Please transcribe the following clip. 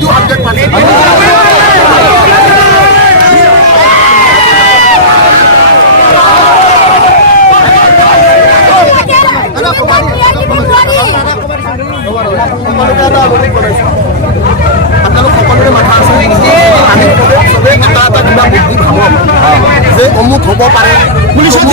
দিওঁ 100%। আপোনালোক সকলোৰে মাথা আছে আমি চবেই এটা এটা কিবা বুদ্ধি ভাবক যে অমুক হ'ব পাৰে পুলিচৰ